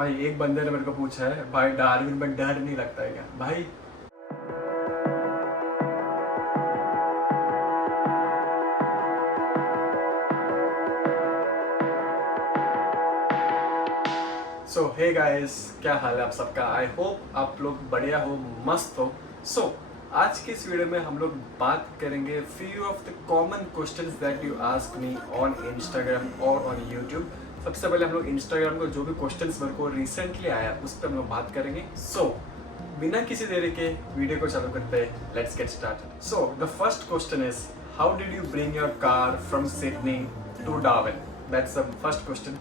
भाई एक बंदे ने मेरे को पूछा है, भाई डार्विन में डर नहीं लगता है क्या भाई? सो हे गाइस, क्या हाल है आप सबका? आई होप आप लोग बढ़िया हो, मस्त हो। सो आज के इस वीडियो में हम लोग बात करेंगे few of the common questions that you ask me on Instagram और ऑन यूट्यूब। सबसे पहले हम लोग इंस्टाग्राम को जो भी क्वेश्चंस मेरे को रिसेंटली आया उस पर हम लोग बात करेंगे। सो बिना किसी देरी के वीडियो को चालू करते हैं, let's get start. So the first question is, how did you bring your car from Sydney to Darwin? That's the first question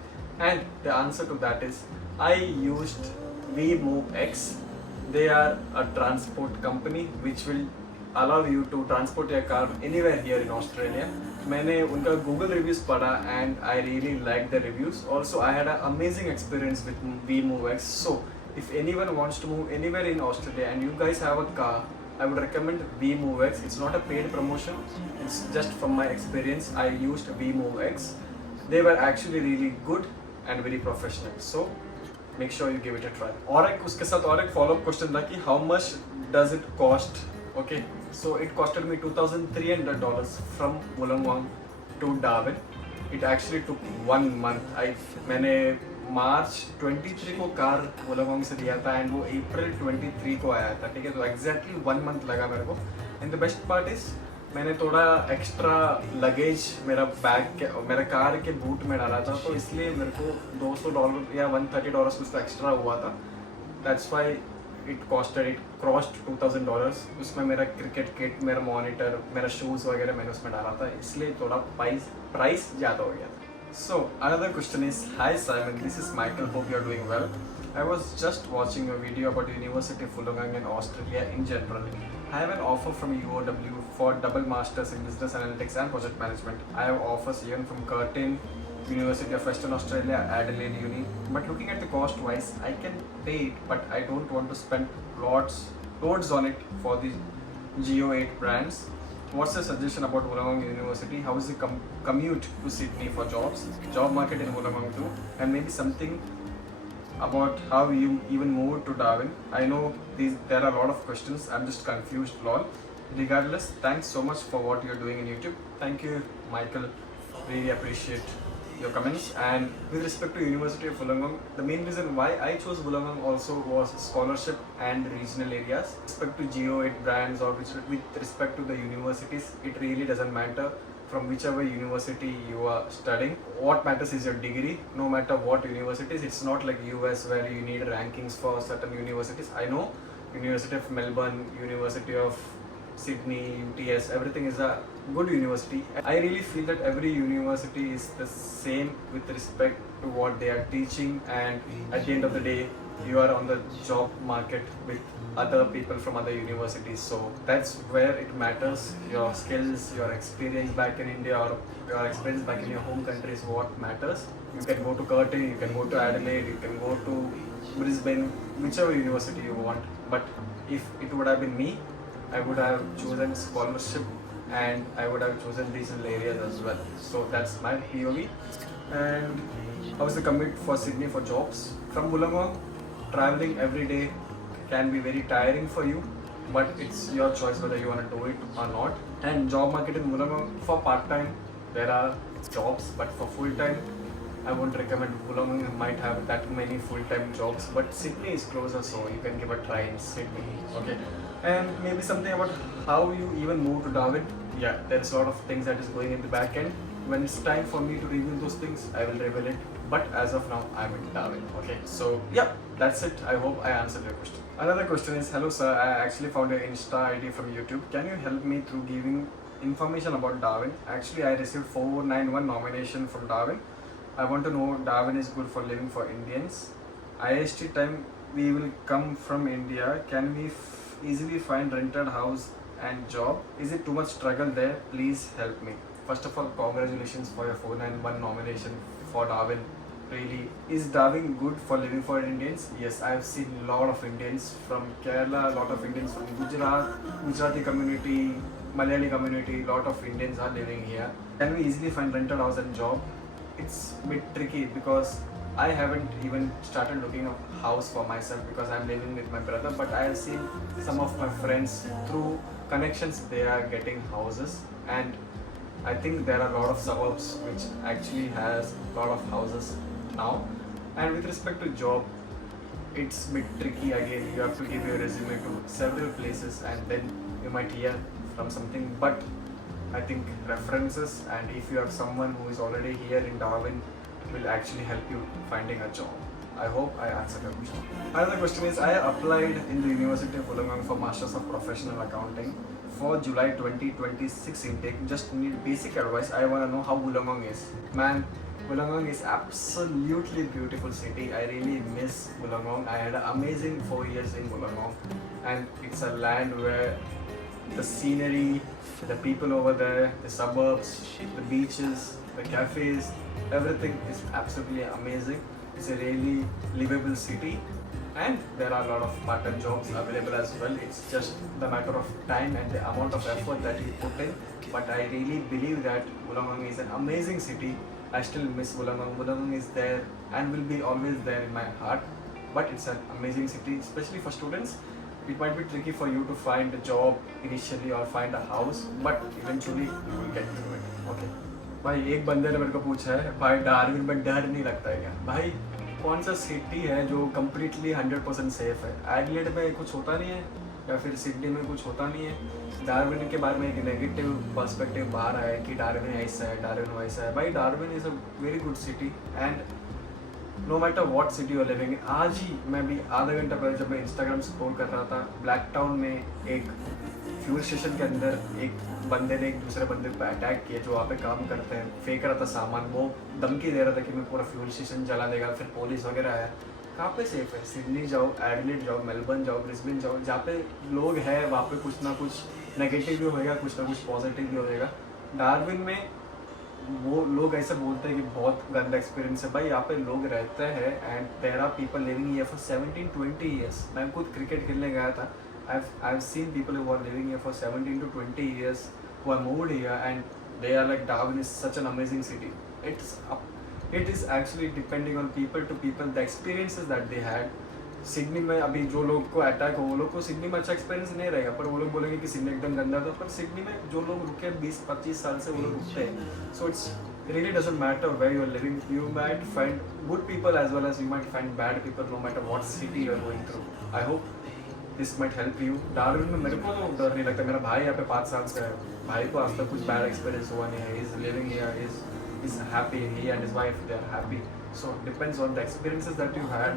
and the answer to that is I used VMoveX. They are a transport company which will allow you to transport your car anywhere here in Australia. मैंने उनका Google reviews पढ़ा and I really liked the reviews. Also I had an amazing experience with VMoveX. So if anyone wants to move anywhere in Australia and you guys have a car, I would recommend VMoveX. It's not a paid promotion. It's just from my experience. I used VMoveX. They were actually really good and very professional, so make sure you give it a try. और एक उसके साथ और एक follow up question था कि how much does it cost? Okay, so it costed me $2,300 from Wollongong to Darwin. It actually took 1 month. मैंने मार्च 23 को कार Wollongong से लिया था and वो अप्रैल 23 को आया था, ठीक है? तो exactly 1 month लगा मेरे को। And the best part is मैंने थोड़ा एक्स्ट्रा लगेज मेरा कार के बूट में डाला था, तो इसलिए मेरे को $200 या $130 कुछ तो एक्स्ट्रा हुआ था। That's why it crossed $2,000। उसमें मेरा क्रिकेट किट, मेरा मॉनिटर, मेरा शूज़ वगैरह मैंने उसमें डाला था, इसलिए थोड़ा प्राइस ज़्यादा हो गया था। So another question is, hi Simon, this is Michael, hope you are doing well. I was just watching a video about University of Wollongong and Australia in general. I have an offer from UOW for double masters in business analytics and project management. I have offers even from Curtin, University of Western Australia, Adelaide Uni. But looking at the cost wise, I can pay it, but I don't want to spend loads on it for the Geo8 brands. What's the suggestion about Wollongong University? How is the commute to Sydney for jobs? Job market in Wollongong too, and maybe something about how you even moved to Darwin. I know there are a lot of questions. I'm just confused, lol. Regardless, thanks so much for what you're doing in YouTube. Thank you, Michael. Really appreciate your comments. And with respect to University of Wollongong, the main reason why I chose Wollongong also was scholarship and regional areas. With respect to Geo8 brands or with respect to the universities, it really doesn't matter from whichever university you are studying. What matters is your degree, no matter what universities. It's not like US where you need rankings for certain universities. I know University of Melbourne, University of Sydney, UTS, everything is a good university. I really feel that every university is the same with respect to what they are teaching, and at the end of the day you are on the job market with other people from other universities. So that's where it matters. Your skills, your experience back in India, or your experience back in your home country is what matters. You can go to Curtin, you can go to Adelaide, you can go to Brisbane, whichever university you want. But if it would have been me, I would have chosen scholarship and I would have chosen regional areas as well. So that's my POV. And how is the commute for Sydney for jobs? From Wollongong, traveling every day can be very tiring for you, but it's your choice whether you want to do it or not. And job market in Wollongong, for part-time there are jobs, but for full-time I won't recommend. Wollongong might have that many full-time jobs, but Sydney is closer, so you can give a try in Sydney. Okay, and maybe something about how you even move to Darwin. Yeah, there's a lot of things that is going in the back end. When it's time for me to reveal those things, I will reveal it. But as of now, I'm in Darwin. Okay, so yeah, that's it. I hope I answered your question. Another question is, hello sir, I actually found your Insta ID from YouTube. Can you help me through giving information about Darwin? Actually, I received 491 nomination from Darwin. I want to know Darwin is good for living for Indians. IST time we will come from India. Can we easily find rented house and job? Is it too much struggle there? Please help me. First of all, congratulations for your 491 nomination for Darwin. Really, is Darwin good for living for Indians? Yes, I have seen a lot of Indians from Kerala, a lot of Indians from Gujarati community, Malayali community, lot of Indians are living here. Can we easily find rented house and job? It's a bit tricky because I haven't even started looking a house for myself because I'm living with my brother, but I have seen some of my friends through connections they are getting houses, and I think there are a lot of suburbs which actually has a lot of houses now. And with respect to job, it's a bit tricky again. You have to give your resume to several places and then you might hear from something, but I think references and if you have someone who is already here in Darwin will actually help you finding a job. I hope I answered your question. Another question is, I applied in the University of Wollongong for Masters of Professional Accounting for July 2026 intake. Just need basic advice. I want to know how Wollongong is. Man, Wollongong is absolutely beautiful city. I really miss Wollongong. I had an amazing 4 years in Wollongong, and it's a land where the scenery, the people over there, the suburbs, the beaches, the cafes, everything is absolutely amazing. It's a really livable city, and there are a lot of part-time jobs available as well. It's just the matter of time and the amount of effort that you put in. But I really believe that Wollongong is an amazing city. I still miss Wollongong. Wollongong is there and will be always there in my heart. But it's an amazing city, especially for students. It might be tricky for you to find a job initially or find a house, but eventually you will get through it. Okay. भाई एक बंदे ने मेरे को पूछा है, भाई Darwin में डर नहीं लगता है क्या? भाई कौन सा सिटी है जो कम्प्लीटली 100% सेफ है? एडिलेड में कुछ होता नहीं है या फिर सिडनी में कुछ होता नहीं है? डार्विन के बारे में एक नेगेटिव पर्सपेक्टिव बाहर आया है कि डार्विन ऐसा है, डार्विन वैसा है. भाई Darwin is a very good city and no matter what city you are living. आज ही मैं भी आधा घंटा पहले जब मैं इंस्टाग्राम स्क्रॉल कर रहा था, ब्लैक टाउन में एक फ्यूल स्टेशन के अंदर एक बंदे ने एक दूसरे बंदे पर अटैक किया जो वहाँ पे काम करते हैं, फेंक रहा था सामान. वो धमकी दे रहा था कि मैं पूरा फ्यूल स्टेशन जला देगा. फिर पुलिस वगैरह आया. कहाँ पे सेफ है? सिडनी जाओ, एडिलेड जाओ, मेलबर्न जाओ, ब्रिस्बेन जाओ, जहाँ पे लोग हैं वहाँ पे कुछ ना कुछ नेगेटिव भी होएगा, कुछ ना कुछ पॉजिटिव भी होएगा. डार्विन में वो लोग ऐसे बोलते हैं कि बहुत गंदा एक्सपीरियंस है. भाई यहाँ पे लोग रहते हैं and there are people living here for 17-20 years. मैं खुद क्रिकेट खेलने गया था. I've seen people who are living here for 17 to 20 years who are moved here and they are like, Darwin is such an amazing city. It is actually depending on people to people, the experiences that they had. Sydney में अभी जो लोग को attack हो वो लोग को Sydney में अच्छा एक्सपीरियंस नहीं रहेगा, पर वो लोग बोलेंगे कि सिडनी एकदम गंदा था. पर सिडनी में जो लोग रुके 20-25 साल से वो लोग रुकते हैं. So it's really doesn't matter where you are living. You might find good people as well as you might find bad people no matter what city you are going through. I hope this might help you. Darwin में मेरे को तो डर नहीं लगता. मेरा भाई यहाँ पे 5 साल से है. भाई को आज तक कुछ बैड एक्सपीरियंस हुआ नहीं है. He is living here, he is happy. He and his wife, they are happy. So depends on the experiences that you had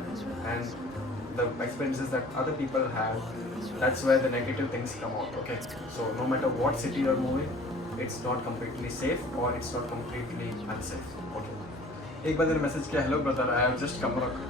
and the experiences that other people have. That's where the negative things come out. Okay. So no matter what city you are moving, it's not completely safe or it's not completely unsafe. Okay. एक बंदे ने message किया, hello brother, I have just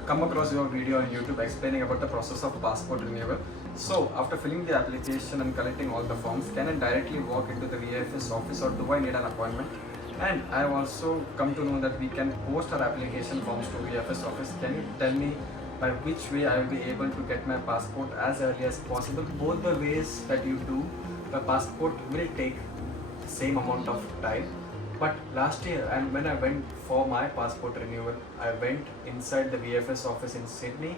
come across your video on YouTube explaining about the process of passport renewal. So after filling the application and collecting all the forms, can I directly walk into the VFS office or do I need an appointment? And I have also come to know that we can post our application forms to VFS office. Can you tell me by which way I will be able to get my passport as early as possible? Both the ways that you do, the passport will take same amount of time. But last year, and when I went for my passport renewal, I went inside the VFS office in Sydney.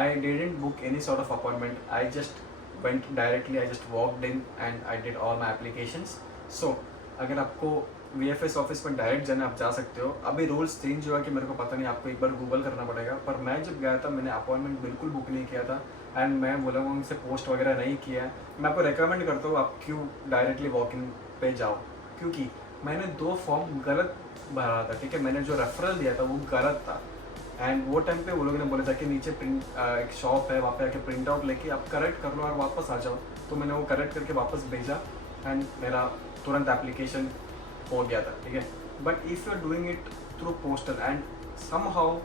I didn't book any sort of appointment. I just went directly. I just walked in and I did all my applications. So अगर आपको VFS office में direct जाना आप जा सकते हो. अभी rules change हुआ कि मेरे को पता नहीं, आपको एक बार गूगल करना पड़ेगा. पर मैं जब गया था मैंने अपॉइंटमेंट बिल्कुल बुक नहीं किया था एंड मैं वोलोंगोंग से पोस्ट वगैरह नहीं किया. मैं आपको रिकमेंड करता हूँ आप क्यों डायरेक्टली वॉक इन पे जाओ, क्योंकि मैंने 2 फॉर्म गलत भरा था. ठीक है, मैंने जो रेफरल दिया था वो गलत था एंड वो टाइम पे वो लोगों ने बोला था कि नीचे प्रिंट एक शॉप है वहाँ पे आके प्रिंट आउट लेके आप करेक्ट कर लो और वापस आ जाओ. तो मैंने वो करेक्ट करके वापस भेजा एंड मेरा तुरंत एप्लीकेशन हो गया था. ठीक है, but if you are doing it through postal and somehow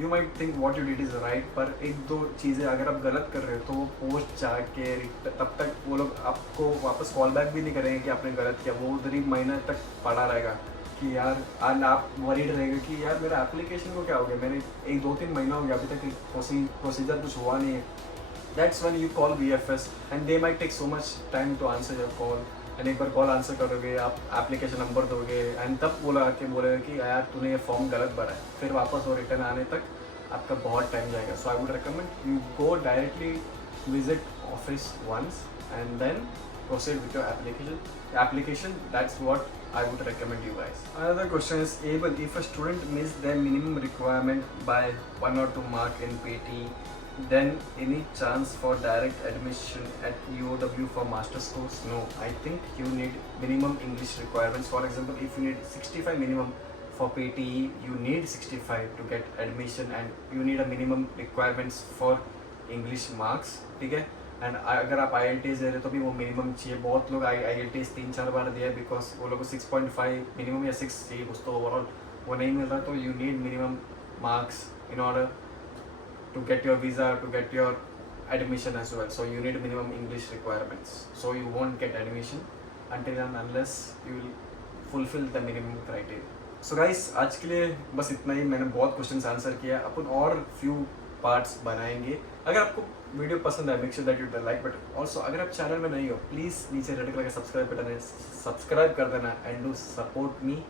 you might think what you did is right, पर 1-2 चीज़ें अगर आप गलत कर रहे हो तो वो पोस्ट जाके तब तक वो लोग आपको वापस कॉल बैक भी नहीं करेंगे कि आपने गलत किया. वो उधर ही महीने तक पड़ा रहेगा कि यार आज आप वरीड रहेगा कि यार मेरा एप्लीकेशन को क्या हो गया, मेरे 1-2-3 महीना हो गया अभी तक प्रोसीजर कुछ हुआ नहीं है. That's when you call VFS and they might take so much time to answer your call. And एक बार कॉल आंसर करोगे, आप एप्लीकेशन नंबर दोगे एंड तब बोला आके बोलेगा कि यार तूने ये फॉर्म गलत भरा है. फिर वापस वो रिटर्न आने तक आपका बहुत टाइम जाएगा. So I would recommend you go directly visit office once and then proceed with your application. That's what I would recommend you guys. Another question is able if a student miss their minimum requirement by 1 or 2 mark in PT, then any chance for direct admission at UOW for master's course? No, I think you need minimum English requirements. For example, if you need 65 minimum for PTE, you need 65 to get admission, and you need a minimum requirements for English marks. ठीक है. And अगर आप IELTS दे रहे तो भी वो minimum चाहिए. बहुत लोग IELTS 3-4 बार दिया है बिकॉज वो लोग को 6.5 मिनिमम या 6 चाहिए कुछ, तो ओवरऑल वो नहीं मिल रहा. तो you need minimum marks in order to get your visa, to get your admission as well. So you need minimum English requirements. So you won't get admission until and unless you will fulfill the minimum criteria. So guys, आज के लिए बस इतना ही. मैंने बहुत questions answer किया. अपन और few parts बनाएंगे. अगर आपको वीडियो पसंद है, make sure that you like button. Also अगर आप चैनल में नहीं हो, प्लीज़ नीचे रेड कलर का सब्सक्राइब बटन है, सब्सक्राइब कर देना and do support me.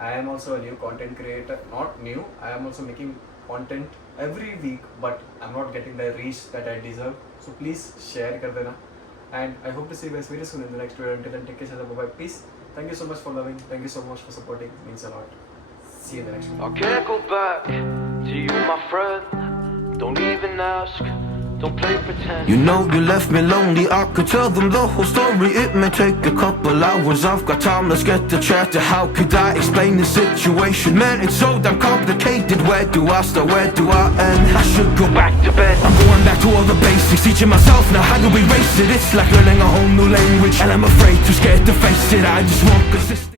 I am also a new content creator. Not new, I am also making content every week, but I'm not getting the reach that I deserve. So please share kar dena, and I hope to see you guys very soon in the next video. Until then, take care, bye bye, peace. Thank you so much for loving, thank you so much for supporting, it means a lot. See you in the next video. I can't go back to you, my friend. Don't even ask, don't play pretend. You know you left me lonely, I could tell them the whole story. It may take a couple hours, I've got time, let's get to chat. How could I explain the situation? Man, it's so damn complicated. Where do I start, where do I end? I should go back to bed. I'm going back to all the basics, teaching myself now how to erase it. It's like learning a whole new language, and I'm afraid, too scared to face it. I just want consistency.